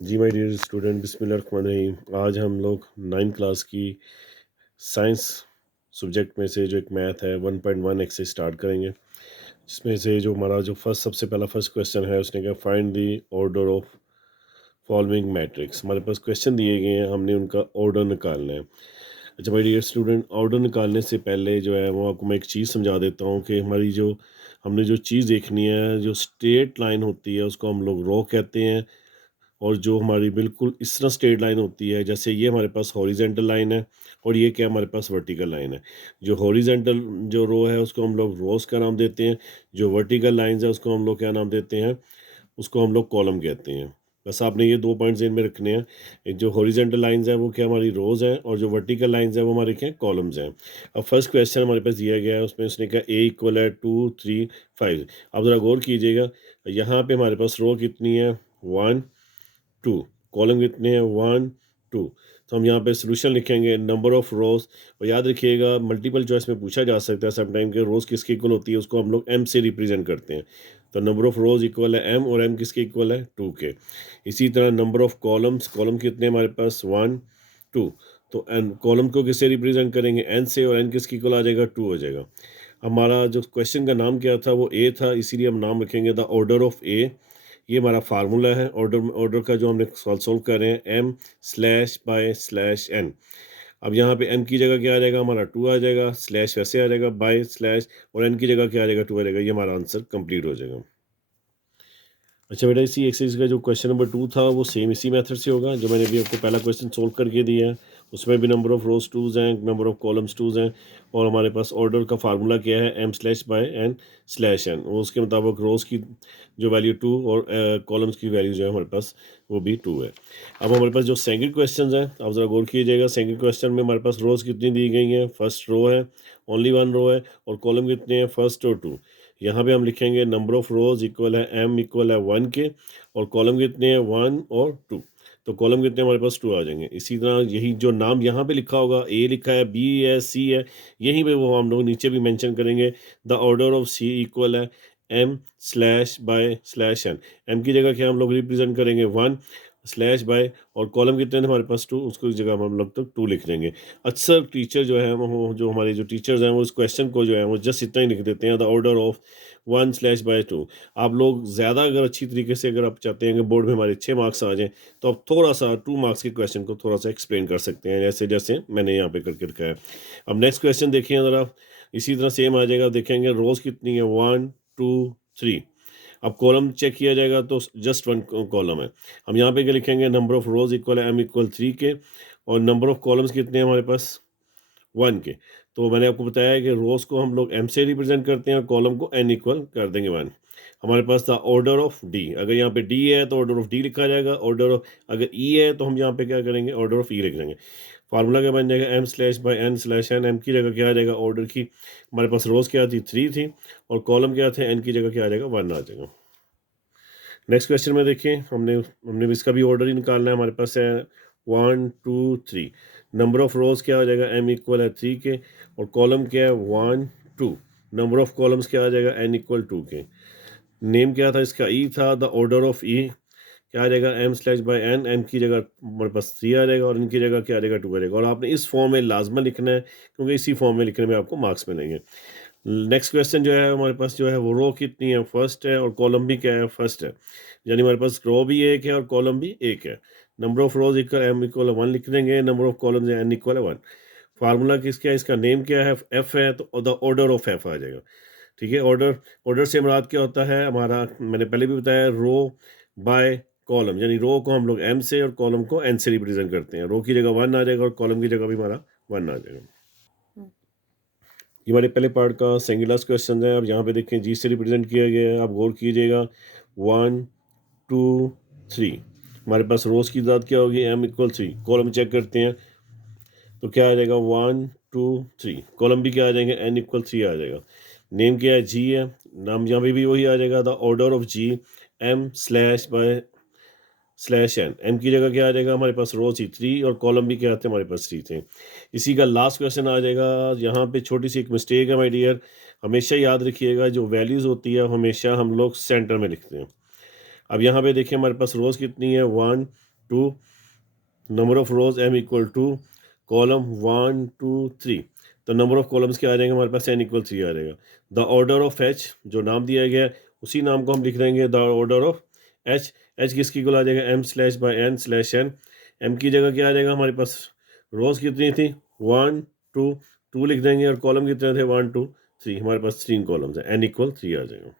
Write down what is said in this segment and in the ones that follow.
Ji my dear student, बिस्मिल्लाहिर्रहमानिर्रहीम। आज हम लोग 9 क्लास की साइंस सब्जेक्ट में से जो एक मैथ है 1.1 एक्सरसाइज स्टार्ट करेंगे, जिसमें से जो हमारा जो सबसे पहला फर्स्ट क्वेश्चन है उसने कहा find the order of following matrix. हमारे पास क्वेश्चन दिए गए हैं, हमने उनका ऑर्डर निकालना है। अच्छा माय डियर स्टूडेंट, ऑर्डर निकालने से पहले जो है वो आपको मैं एक चीज़ समझा देता हूँ कि हमारी जो हमने जो चीज़ देखनी है, जो स्ट्रेट लाइन होती है उसको हम लोग रो कहते हैं, और जो हमारी बिल्कुल इस तरह स्ट्रेट लाइन होती है, जैसे ये हमारे पास हॉरिजेंटल लाइन है और ये क्या हमारे पास वर्टिकल लाइन है। जो हॉरिजेंटल जो रो है उसको हम लोग रोज का नाम देते हैं, जो वर्टिकल लाइंस है उसको हम लोग क्या नाम देते हैं, उसको हम लोग कॉलम कहते हैं। बस आपने ये 2 पॉइंट्स इन में रखने हैं। एक जो हॉरिजेंटल लाइंस है वो क्या हमारी रोज हैं, और जो वर्टिकल लाइंस है वो हमारे क्या कॉलम्स हैं। अब फर्स्ट क्वेश्चन हमारे पास दिया गया है, उसमें उसने कहा ए इक्वल है 2 3 5। अब ज़रा गौर कीजिएगा, यहाँ पे हमारे पास रो कितनी है, 1 2, कॉलम कितने हैं, 1 2। तो हम यहाँ पे सोल्यूशन लिखेंगे नंबर ऑफ रोज। और याद रखिएगा मल्टीपल चॉइस में पूछा जा सकता है समटाइम के रोज किसके इक्वल होती है, उसको हम लोग एम से रिप्रेजेंट करते हैं। तो नंबर ऑफ रोज इक्वल है एम, और एम किसके इक्वल है 2 के। इसी तरह नंबर ऑफ कॉलम्स, कॉलम कितने हमारे पास 1 2। तो एन कॉलम को किससे रिप्रेजेंट करेंगे, एन से, और एन किसके इक्वल आ जाएगा 2 हो जाएगा। हमारा जो क्वेश्चन का नाम क्या था, वो ए था, इसीलिए हम नाम रखेंगे द ऑर्डर ऑफ ए। ये हमारा फार्मूला है ऑर्डर ऑर्डर का जो हमने सॉल्व सॉल्व कर रहे हैं, M slash by slash N. अब यहाँ पे एम की जगह क्या आ जाएगा, हमारा 2 आ जाएगा, स्लैश वैसे आ जाएगा बाय स्लैश, और एन की जगह क्या आ जाएगा 2 आ जाएगा। ये हमारा आंसर कंप्लीट हो जाएगा। अच्छा बेटा, इसी एक्सरसाइज का जो क्वेश्चन नंबर 2 था वो सेम इसी मेथड से होगा जो मैंने अभी आपको पहला क्वेश्चन सोल्व करके दिया है। उसमें भी नंबर ऑफ रोज 2 हैं, नंबर ऑफ कॉलम्स 2 हैं, और हमारे पास ऑर्डर का फार्मूला क्या है, M slash by N slash N. वो उसके मुताबिक रोज की जो वैल्यू 2 और कॉलम्स की वैल्यू जो है हमारे पास वो भी 2 है। अब हमारे पास जो सेकंड क्वेश्चन है, आप ज़रा गौर कीजिएगा। सेकंड क्वेश्चन में हमारे पास रोज कितनी दी गई हैं, फर्स्ट रो है, ओनली 1 रो है, और कॉलम कितने हैं, फर्स्ट और 2। यहाँ पे हम लिखेंगे नंबर ऑफ रोज इक्वल है एम इक्वल है 1 के, और कॉलम कितने हैं 1 और 2। तो कॉलम कितने हमारे पास 2 आ जाएंगे। इसी तरह यही जो नाम यहाँ पे लिखा होगा, ए लिखा है, बी है, सी है, यहीं पे वो हम लोग नीचे भी मेंशन करेंगे the order of C equal है M slash by slash N. M की जगह क्या हम लोग रिप्रेजेंट करेंगे 1 स्लैश बाय, और कॉलम कितने हैं हमारे पास 2, उसको इस जगह हम लोग तो 2 लिख देंगे। अक्सर टीचर जो है वो जो हमारे जो टीचर्स हैं वो इस क्वेश्चन को जो है वो जस्ट इतना ही लिख देते हैं the order of 1 slash by 2। आप लोग ज़्यादा अगर अच्छी तरीके से अगर आप चाहते हैं कि बोर्ड में हमारे 6 मार्क्स आ जाएं, तो आप थोड़ा सा 2 मार्क्स के क्वेश्चन को थोड़ा सा एक्सप्लेन कर सकते हैं, जैसे जैसे मैंने यहाँ पे करके रखा है। अब नेक्स्ट क्वेश्चन देखिए ज़रा, इसी तरह सेम आ जाएगा। देखेंगे रोज़ कितनी है, 1 2 3। अब कॉलम चेक किया जाएगा तो जस्ट 1 कॉलम है। हम यहाँ पे क्या लिखेंगे, नंबर ऑफ रोज इक्वल है एम इक्वल 3 के, और नंबर ऑफ कॉलम्स कितने हैं हमारे पास 1 के। तो मैंने आपको बताया है कि रोज को हम लोग एम से रिप्रेजेंट करते हैं और कॉलम को एन इक्वल कर देंगे 1। हमारे पास था ऑर्डर ऑफ डी। अगर यहाँ पे डी है तो ऑर्डर ऑफ डी लिखा जाएगा, ऑर्डर ऑफ अगर ई है तो हम यहाँ पे क्या करेंगे, ऑर्डर ऑफ ई लिख देंगे। फार्मूला क्या बन जाएगा, M slash by N slash N. M की जगह क्या आ जाएगा, ऑर्डर की हमारे पास रोज क्या थी 3 थी, और कॉलम क्या थे, एन की जगह क्या आ जाएगा 1 आ जाएगा। नेक्स्ट क्वेश्चन में देखिए, हमने हमने भी इसका भी ऑर्डर ही निकालना है। हमारे पास है 1 2 3। नंबर ऑफ रोज क्या हो जाएगा, एम इक्वल है 3 के, और कॉलम क्या है 1 2। नंबर ऑफ कॉलम्स क्या आ जाएगा, एन इक्वल 2 के। नेम क्या था इसका, ई था, द ऑर्डर ऑफ ई क्या आ जाएगा, M slash by N. M की जगह हमारे पास 3 आ जाएगा, और इनकी जगह क्या आ जाएगा 2 आ जाएगा। और आपने इस फॉर्म में लाजमा लिखना है, क्योंकि इसी फॉर्म में लिखने में आपको मार्क्स मिलेंगे। नेक्स्ट क्वेश्चन जो है हमारे पास जो है वो रो कितनी है, फर्स्ट है, और कॉलम भी क्या है, फर्स्ट है। यानी हमारे पास रो भी एक है और कॉलम भी एक है। Number of rows equal M equal 1 लिख देंगे, number of column N equal है 1। फार्मूला किसका है, इसका नेम क्या है, एफ है, तो द ऑर्डर ऑफ एफ आ जाएगा। ठीक है, ऑर्डर ऑर्डर से मुराद क्या होता है हमारा, मैंने पहले भी बताया, रो बाय कॉलम। यानी रो को हम लोग एम से और कॉलम को एन से रिप्रेजेंट करते हैं। रो की जगह 1 आ जाएगा और कॉलम की जगह भी हमारा 1 आ जाएगा। ये हमारे पहले पार्ट का सेकंड लास्ट क्वेश्चन है। अब यहाँ पे देखें जी से रिप्रेजेंट किया गया है, आप गौर कीजिएगा। 1 2 3, हमारे पास रोज की तादाद क्या होगी, एम इक्वल 3। कॉलम चेक करते हैं तो क्या आ जाएगा, 1 2 3। कॉलम भी क्या आ जाएंगे, एन इक्वल 3 आ जाएगा। नेम क्या है, जी है, नाम यहाँ पे भी वही आ जाएगा, the order of G M slash by slash N. M की जगह क्या आ जाएगा, हमारे पास रो थी 3, और कॉलम भी क्या थे, हमारे पास 3 थे। इसी का लास्ट क्वेश्चन आ जाएगा। यहाँ पे छोटी सी एक मिस्टेक है माय डियर, हमेशा याद रखिएगा जो वैल्यूज़ होती है हमेशा हम लोग सेंटर में लिखते हैं। अब यहाँ पे देखिए हमारे पास रोज़ कितनी है, 1 two, number of rows m equal to column 1 2 3। तो नंबर ऑफ कॉलम्स क्या आ जाएंगे हमारे पास, n इक्वल 3 आ जाएगा। द ऑर्डर ऑफ h, जो नाम दिया गया है उसी नाम को हम लिख देंगे the order of h। h किसकी इक्वल आ जाएगा, m slash by n slash n। m की जगह क्या आ जाएगा हमारे पास, रोज कितनी थी 1 2 लिख देंगे, और कॉलम कितने थे 1 2 3, हमारे पास 3 कॉलम्स है, n इक्वल 3 आ जाएगा।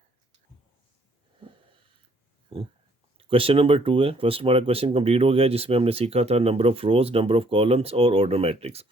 क्वेश्चन नंबर 2 है, फर्स्ट हमारा क्वेश्चन कंप्लीट हो गया जिसमें हमने सीखा था number of rows, number of columns और ऑर्डर मैट्रिक्स।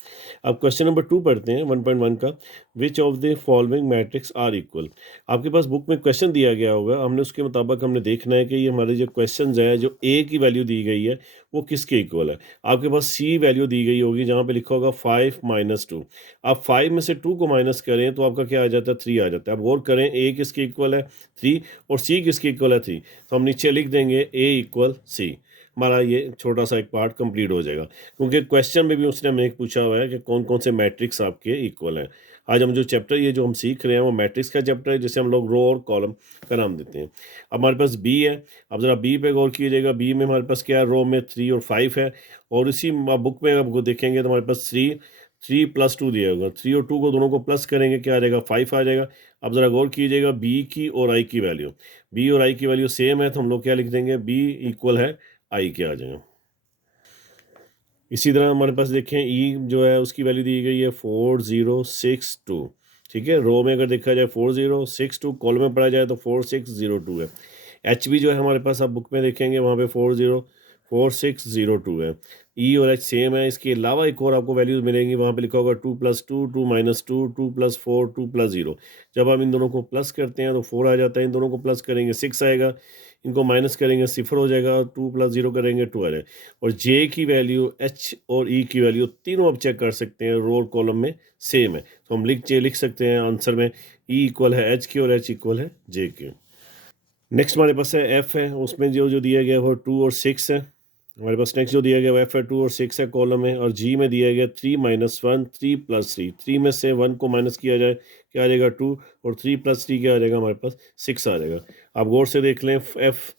अब क्वेश्चन नंबर 2 पढ़ते हैं 1.1 का। Which of the following matrix are equal. आपके पास बुक में क्वेश्चन दिया गया होगा, हमने उसके मुताबिक हमने देखना है कि ये हमारे जो क्वेश्चन है, जो ए की वैल्यू दी गई है वो किसके इक्वल है। आपके पास सी वैल्यू दी गई होगी जहाँ पे लिखा होगा 5 - 2। आप 5 में से 2 को माइनस करें तो आपका क्या आ जाता है, 3 आ जाता है। अब गौर करें, ए किसके इक्वल है 3, और सी किसके इक्वल है 3। तो हम नीचे लिख देंगे ए इक्वल सी। हमारा ये छोटा सा एक पार्ट कंप्लीट हो जाएगा, क्योंकि क्वेश्चन में भी उसने हमें एक पूछा हुआ है कि कौन कौन से मैट्रिक्स आपके इक्वल हैं। आज हम जो चैप्टर ये जो हम सीख रहे हैं वो मैट्रिक्स का चैप्टर है, जिसे हम लोग रो और कॉलम का नाम देते हैं। अब हमारे पास बी है, अब ज़रा बी पे गौर कीजिएगा। बी में हमारे पास क्या है, रो में 3 और 5 है, और इसी बुक में आपको देखेंगे तो हमारे पास 3 + 2 दिया होगा। 3 और 2 को दोनों को प्लस करेंगे, क्या आ जाएगा 5 आ जाएगा। अब ज़रा गौर कीजिएगा बी की और आई की वैल्यू, बी और आई की वैल्यू सेम है, तो हम लोग क्या लिख देंगे, बी इक्वल है आई के आ जाएगा। इसी तरह हमारे पास देखें ई जो है उसकी वैल्यू दी गई है 4062। ठीक है, रो में अगर देखा जाए 4062, कॉलम में पढ़ा जाए तो 4602 है। एच भी जो है हमारे पास आप बुक में देखेंगे वहाँ पे 404602 है। ई और एच सेम है। इसके अलावा एक और आपको वैल्यूज मिलेंगी, वहाँ पे लिखा होगा 2 + 2, 2 - 2, 2 + 4, 2 + 0। जब हम इन दोनों को प्लस करते हैं तो 4 आ जाता है, इन दोनों को प्लस करेंगे 6 आएगा, इनको माइनस करेंगे 0 हो जाएगा, 2 + 0 करेंगे 2 आ जाएगा। और जे की वैल्यू, एच और ई की वैल्यू तीनों आप चेक कर सकते हैं, रो और कॉलम में सेम है, तो हम लिख सकते हैं आंसर में ई इक्वल है एच के और एच इक्वल है जे के। नेक्स्ट हमारे पास है एफ है, उसमें जो जो दिया गया वो 2 और 6 है। हमारे पास नेक्स्ट जो दिया गया वो एफ है, 2 और 6 है कॉलम में, और जी में दिया गया 3 - 1, 3 + 3। 3 में से 1 को माइनस किया जाए क्या आ जाएगा 2, और 3 + 3 क्या आ जाएगा हमारे पास 6 आ जाएगा। आप गौर से देख लें, एफ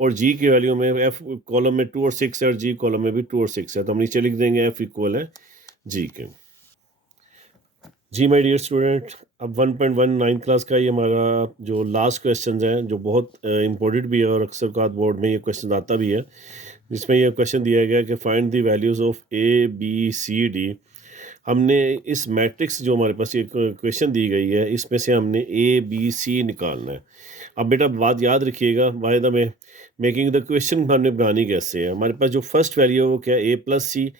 और जी की वैल्यू में, एफ कॉलम में 2 और 6 है और जी कॉलम में भी 2 और 6 है, तो हम नीचे लिख देंगे एफ इक्वल है जी के। जी माय डियर स्टूडेंट, अब 1.1 9 क्लास का ये हमारा जो लास्ट क्वेश्चन है, जो बहुत इंपॉर्टेंट भी है और अक्सर का बोर्ड में ये क्वेश्चन आता भी है, जिसमें ये क्वेश्चन दिया गया है कि find the values of A B C D. हमने इस मैट्रिक्स जो हमारे पास ये क्वेश्चन दी गई है, इसमें से हमने ए बी सी निकालना है। अब बेटा बात याद रखिएगा, वायदा में मेकिंग द क्वेश्चन हमने बनानी कैसे है। हमारे पास जो फर्स्ट वैल्यू है वो क्या है, A + C।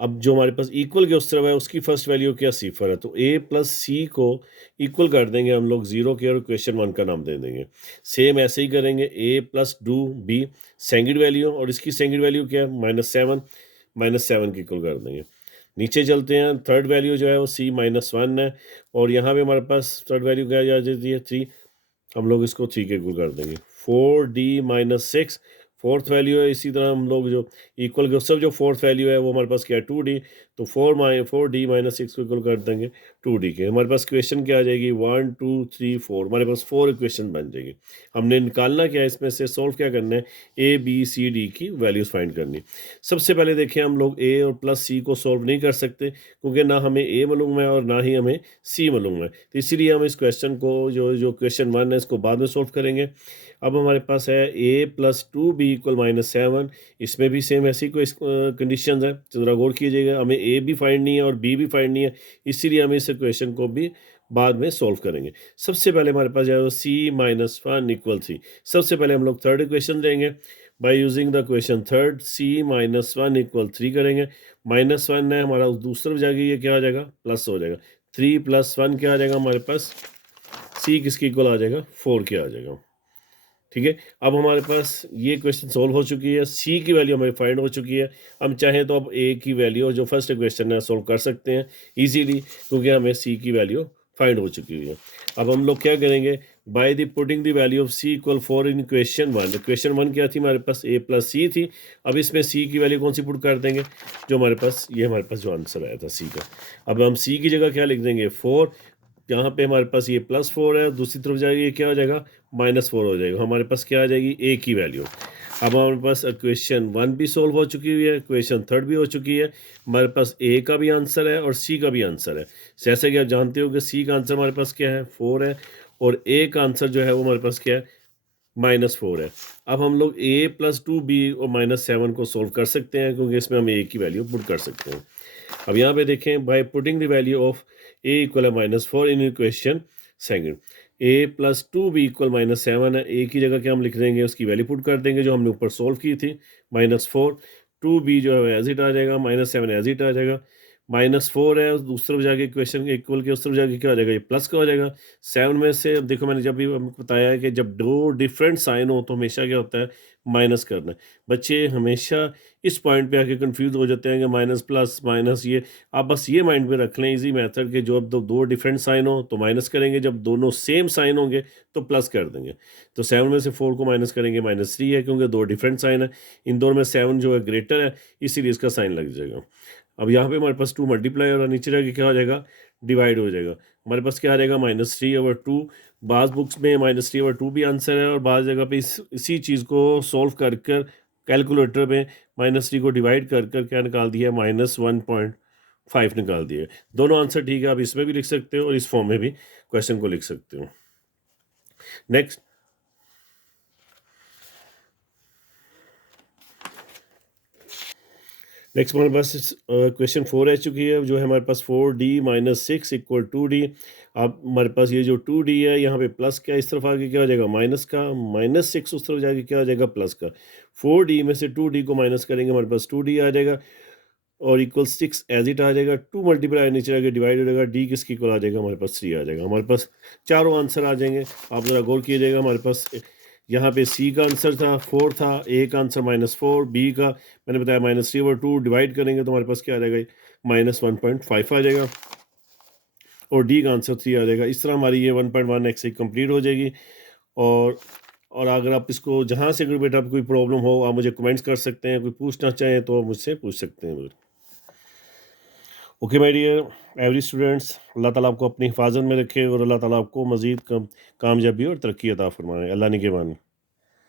अब जो हमारे पास इक्वल के उस तरफ है उसकी फर्स्ट वैल्यू क्या, सिफर है, तो A + C को इक्वल कर देंगे हम लोग 0 के, और क्वेश्चन 1 का नाम दे देंगे। सेम ऐसे ही करेंगे, A + 2B सेकंड वैल्यू, और इसकी सेकंड वैल्यू क्या है -7, -7 की इक्वल कर देंगे। नीचे चलते हैं, थर्ड वैल्यू जो है वो C - 1 है, और यहाँ पे हमारे पास थर्ड वैल्यू क्या आ जाती है 3, हम लोग इसको 3 के इक्वल कर देंगे। 4D - 6 फोर्थ वैल्यू है। इसी तरह हम लोग जो इक्वल के सब जो फोर्थ वैल्यू है वो हमारे पास क्या है 2D, तो 4D - 6 को इक्वल कर देंगे 2D के। हमारे पास क्वेश्चन क्या आ जाएगी 1 2 3 4, हमारे पास 4 इक्वेशन बन जाएगी। हमने निकालना क्या है, इसमें से सोल्व क्या करना है, A B C D की वैल्यूज़ फाइंड करनी। सबसे पहले देखें, हम लोग A और +C को सोल्व नहीं कर सकते, क्योंकि ना हमें A मालूम है और ना ही हमें C मालूम है, तो इसीलिए हम इस क्वेश्चन को जो जो क्वेश्चन 1 है इसको बाद में सोल्व करेंगे। अब हमारे पास है A + 2B = -7, इसमें भी सेम ऐसी कोई कंडीशंस है, तो ज़रा गौर कीजिएगा, हमें A भी फाइंड नहीं है और B भी फाइंड नहीं है, इसीलिए हम इस क्वेश्चन को भी बाद में सोल्व करेंगे। सबसे पहले हमारे पास जाएगा C - 1 = 3। सबसे पहले हम लोग थर्ड इक्वेशन देंगे by using the question third, C - 1 = 3 करेंगे। -1 है हमारा, उस दूसरी जगह ये क्या आ जाएगा, प्लस हो जाएगा। 3 + 1 क्या आ जाएगा हमारे पास, C किसकी इक्वल आ जाएगा 4 के आ जाएगा। ठीक है, अब हमारे पास ये क्वेश्चन सोल्व हो चुकी है, सी की वैल्यू हमें फाइंड हो चुकी है। हम चाहें तो अब ए की वैल्यू जो फर्स्ट क्वेश्चन है सोल्व कर सकते हैं इजीली, क्योंकि हमें सी की वैल्यू फाइंड हो चुकी हुई है। अब हम लोग क्या करेंगे, by the putting the value of C = 4 in question 1। Question 1 क्या थी हमारे पास, A + C थी। अब इसमें C की वैल्यू कौन सी पुट कर देंगे, जो हमारे पास ये हमारे पास जो आंसर आया था C का। अब हम C की जगह क्या लिख देंगे 4, यहाँ पे हमारे पास ये +4 है, दूसरी तरफ जाएगी ये क्या हो जाएगा -4 हो जाएगा। हमारे पास क्या आ जाएगी A की वैल्यू। अब हमारे पास क्वेश्चन 1 भी सॉल्व हो चुकी हुई है, क्वेश्चन 3 भी हो चुकी है। हमारे पास ए का भी आंसर है और सी का भी आंसर है। जैसे कि आप जानते हो कि सी का आंसर हमारे पास क्या है, 4 है, और ए का आंसर जो है वो हमारे पास क्या है, -4 है। अब हम लोग a + 2b और -7 को सॉल्व कर सकते हैं, क्योंकि इसमें हम a की वैल्यू पुट कर सकते हैं। अब यहाँ पे देखें, by putting the value of a equal है -4 in equation second, a + 2b equal -7 है। a की जगह क्या हम लिख देंगे, उसकी वैल्यू पुट कर देंगे जो हमने ऊपर सॉल्व की थी, -4, 2b जो है एज इट आ जाएगा, -7 एज इट आ जाएगा, -4 है उस दूसरे तरफ जाके इक्वेशन के इक्वल के उस तरफ जाके क्या हो जाएगा, ये प्लस का हो जाएगा। 7 में से अब देखो, मैंने जब भी आपको बताया है कि जब दो डिफरेंट साइन हो तो हमेशा क्या होता है, माइनस करना है। बच्चे हमेशा इस पॉइंट पे आके कंफ्यूज हो जाते हैं कि माइनस प्लस माइनस ये। आप बस ये माइंड में रख लें इजी मेथड के, जो अब दो डिफरेंट साइन हो तो माइनस करेंगे, जब दोनों सेम साइन होंगे तो प्लस कर देंगे। तो 7 में से 4 को माइनस करेंगे, -3 है, क्योंकि दो डिफरेंट साइन है। इन दोनों में 7 जो है ग्रेटर है, इसीलिए इसका साइन लग जाएगा। अब यहाँ पे हमारे पास 2 मल्टीप्लाई और नीचे जाके क्या हो जाएगा, डिवाइड हो जाएगा। हमारे पास क्या आ जाएगा, -3/2। बाज़ बुक्स में -3/2 भी आंसर है, और बाज़ जगह पे इसी चीज़ को सॉल्व कर कर कैलकुलेटर में -3 को डिवाइड कर कर क्या निकाल दिया, -1.5 निकाल दिया। दोनों आंसर ठीक है, आप इसमें भी लिख सकते हो और इस फॉर्म में भी क्वेश्चन को लिख सकते हो। नेक्स्ट नेक्स्ट हमारे पास क्वेश्चन 4 रह चुकी है, जो है हमारे पास 4d - 6 = 2d। अब हमारे पास ये जो 2d है, यहाँ पे प्लस का, इस तरफ आगे क्या हो जाएगा, माइनस का, -6 उस तरफ जाके क्या हो जाएगा, प्लस का। 4d में से 2d को माइनस करेंगे, हमारे पास 2d आ जाएगा, और इक्वल 6 एज इट आ जाएगा। 2 मल्टीप्लाई नीचे आके डिवाइड हो जाएगा, d किसकी इक्वल आ जाएगा, हमारे पास 3 आ जाएगा। हमारे पास चारों आंसर आ जाएंगे। आप ज़रा गौर कीजिएगा, हमारे पास यहाँ पे सी का आंसर था 4 था, ए का आंसर -4, बी का मैंने बताया -3/2, डिवाइड करेंगे तो हमारे पास क्या आ जाएगा, -1.5 आ जाएगा, और डी का आंसर 3 आ जाएगा। इस तरह हमारी ये 1.1 एक्सरसाइज कंप्लीट हो जाएगी। और और अगर आप इसको जहाँ से, अगर बेटा कोई प्रॉब्लम हो, आप मुझे कमेंट्स कर सकते हैं, कोई पूछना चाहें तो मुझसे पूछ सकते हैं। Okay my dear every students, अल्लाह ताला आपको अपनी हिफाजत में रखे, और अल्लाह ताला आपको मज़ीद कामयाबी और तरक्की अता फरमाए। अल्लाह निगहबान।